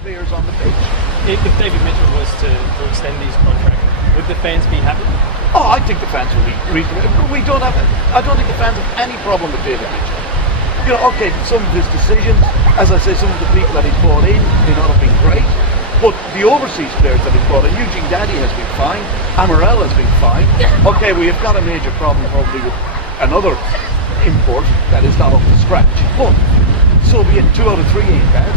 players on the pitch. If David Mitchell was to extend his contract, would the fans be happy? Oh, I think the fans will be reasonable. I don't think the fans have any problem with David Mitchell. You know, okay, some of his decisions, as I say, some of the people that he's brought in may not have been great, but the overseas players that he's brought in, Eugene Daddy has been fine, Amaral has been fine. Okay, we have got a major problem probably with another import that is not up to scratch, but so be it. 2 out of 3 ain't bad.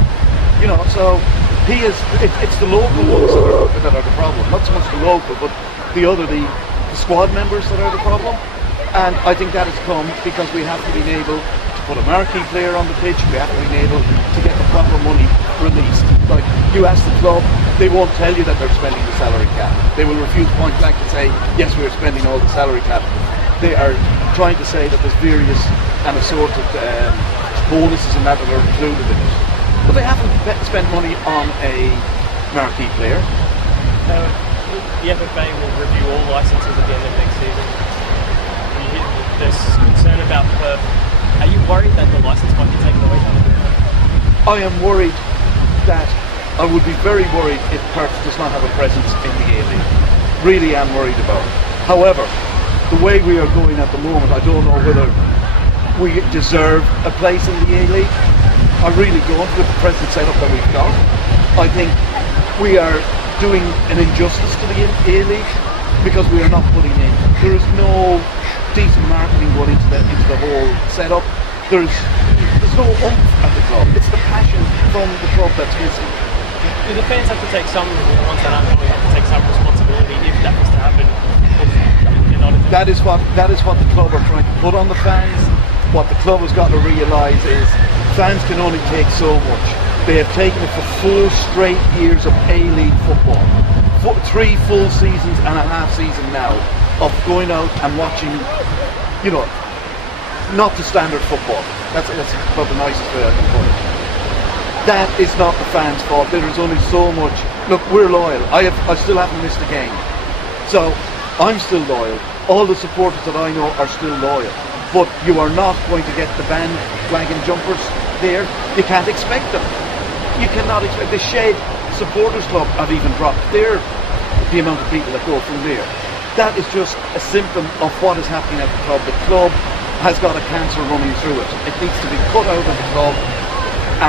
You know, so it's the local ones that are the problem. Not so much the local, but the squad members that are the problem. And I think that has come because we haven't been able to put a marquee player on the pitch. We haven't been able to get the proper money released. Like, you ask the club, they won't tell you that they're spending the salary cap. They will refuse point blank to say, yes, we're spending all the salary cap. They are trying to say that there's various and assorted bonuses and that are included in it. But they haven't spent money on a marquee player. The FFA will review all licences at the end of next season. There's concern about Perth. Are you worried that the licence might be taken away from them? I am worried that I would be very worried if Perth does not have a presence in the A-League. Really am worried about it. However, the way we are going at the moment, I don't know whether we deserve a place in the A-League. I really don't with the present setup that we've got. I think we are doing an injustice to the A-League because we are not putting in. There is no decent marketing going into the whole setup. There's no oomph at the club. It's the passion from the club that's missing. Do the fans have to take some, once they have to take some responsibility if that was to happen? That is what the club are trying to put on the fans. What the club has got to realise is fans can only take so much. They have taken it for 4 straight years of A-League football. 3 full seasons and a half season now of going out and watching, you know, not the standard football. That's about the nicest way I can put it. That is not the fans' fault. There is only so much. Look, we're loyal. I still haven't missed a game. So I'm still loyal. All the supporters that I know are still loyal. But you are not going to get the bandwagon jumpers there. You can't expect them. You cannot expect. The Shed Supporters Club have even dropped the amount of people that go through there. That is just a symptom of what is happening at the club. The club has got a cancer running through it. It needs to be cut out of the club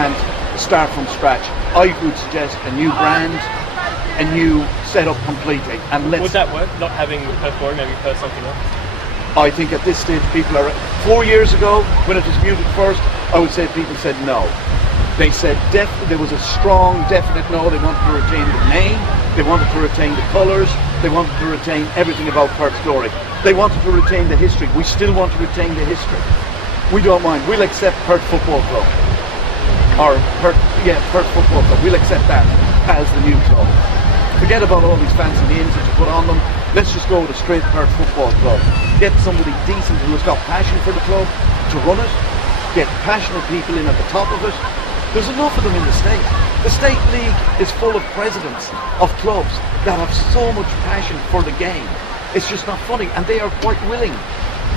and start from scratch. I would suggest a new brand, a new setup completely. And would that work? Not having Perth Glory, maybe Perth something else? I think at this stage people are. 4 years ago, when it was muted first, I would say people said no. They said there was a strong, definite no. They wanted to retain the name. They wanted to retain the colours. They wanted to retain everything about Perth's glory. They wanted to retain the history. We still want to retain the history. We don't mind. We'll accept Perth Football Club. Or Perth Football Club. We'll accept that as the new club. Forget about all these fancy names that you put on them. Let's just go with a straight Perth Football Club. Get somebody decent who has got passion for the club to run it. Get passionate people in at the top of it. There's enough of them in the state. The state league is full of presidents of clubs that have so much passion for the game. It's just not funny, and they are quite willing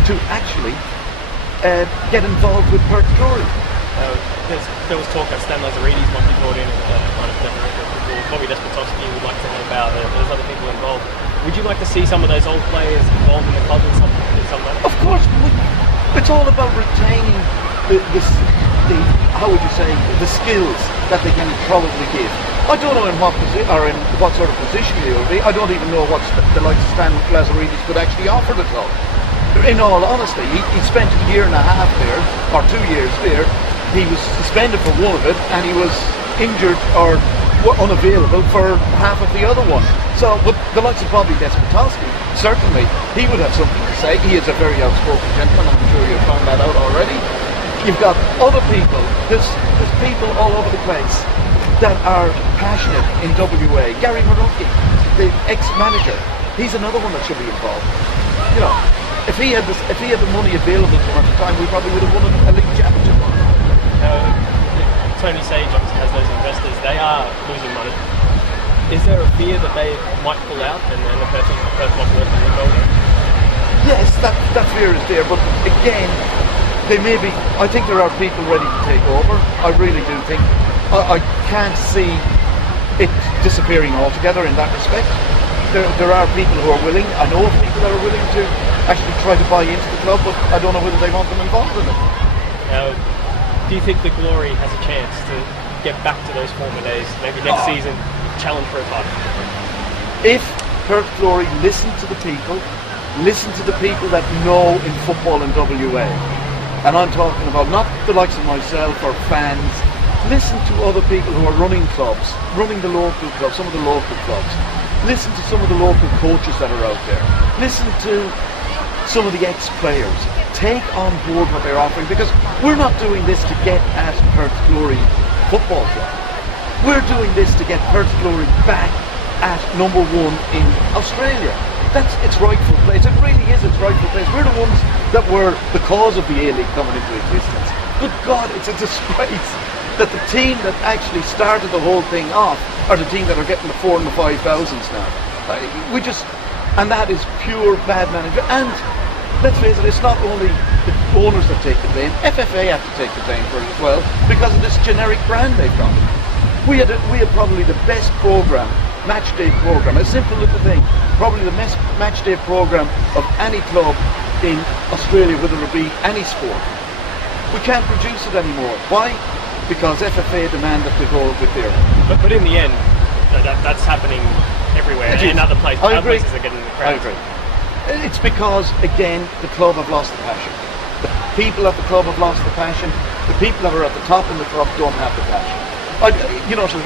to actually get involved with Perth Glory. There was talk that Stan Lazaridis might be brought in as kind of director. Bobby Despotovsky would like to help out. There's other people involved. Would you like to see some of those old players involved in the club in some way? Of course. It's all about retaining the how would you say, the skills that they can probably give. I don't know in what sort of position they will be. I don't even know what the likes of Stan Lazaridis could actually offer the club. In all honesty, he spent a year and a half there, or 2 years there. He was suspended for one of it, and he was injured or unavailable for half of the other one. So, but the likes of Bobby Despotovsky, certainly, he would have something to say. He is a very outspoken gentleman. I'm sure you've found that out already. You've got other people, there's people all over the place that are passionate in WA. Gary Marucki, the ex-manager, he's another one that should be involved. You know, if he had the money available to him at the time, we probably would have won a league championship. Tony Sage obviously has those investors. They are losing money. Is there a fear that they might pull out and the person might work in the limbo? Yes, that fear is there, but again, they may be. I think there are people ready to take over. I really do think. I can't see it's disappearing altogether in that respect. There are people who are willing, I know of people that are willing to actually try to buy into the club, but I don't know whether they want them involved in it. Now, do you think the Glory has a chance to get back to those former days, maybe next season, challenge for a title? If Perth Glory listen to the people that know in football in WA, and I'm talking about not the likes of myself or fans, listen to other people who are running clubs, running the local clubs, some of the local clubs. Listen to some of the local coaches that are out there. Listen to some of the ex-players. Take on board what they're offering, because we're not doing this to get at Perth Glory Football Club. We're doing this to get Perth Glory back at number one in Australia. That's its rightful place. It really is its rightful place. We're the ones that were the cause of the A-League coming into existence. Good God, it's a disgrace that the team that actually started the whole thing off are the team that are getting the 4,000 and the 5,000s now. And that is pure bad management. And let's face it, it's not only the owners that take the blame. FFA have to take the blame for it as well, because of this generic brand they've got. We had probably the best program, match day program, a simple little thing, probably the best match day program of any club in Australia, whether it be any sport. We can't produce it anymore. Why? Because FFA demand that they go with their. But in the end, that's happening everywhere, and in other places. I agree. Other places are getting the crowds. I agree. It's because, again, the club have lost the passion. The people at the club have lost the passion. The people that are at the top in the club don't have the passion. So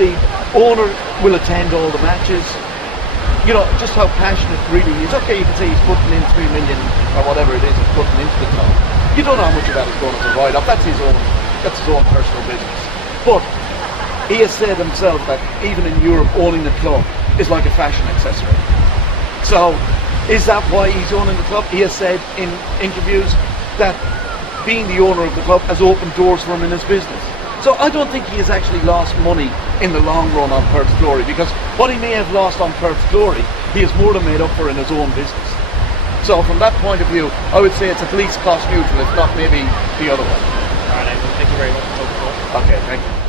the owner will attend all the matches. You know, just how passionate really is. Okay, you can say he's putting in 3 million or whatever it is he's putting into the club. You don't know how much of that is going as a write-off. That's his own personal business. But he has said himself that even in Europe, owning the club is like a fashion accessory. So, is that why he's owning the club? He has said in interviews that being the owner of the club has opened doors for him in his business. So I don't think he has actually lost money in the long run on Perth's Glory, because what he may have lost on Perth's Glory, he has more than made up for in his own business. So from that point of view, I would say it's at least cost neutral, if not maybe the other one. All right, Eamon, thank you very much for talking to us. Okay, thank you.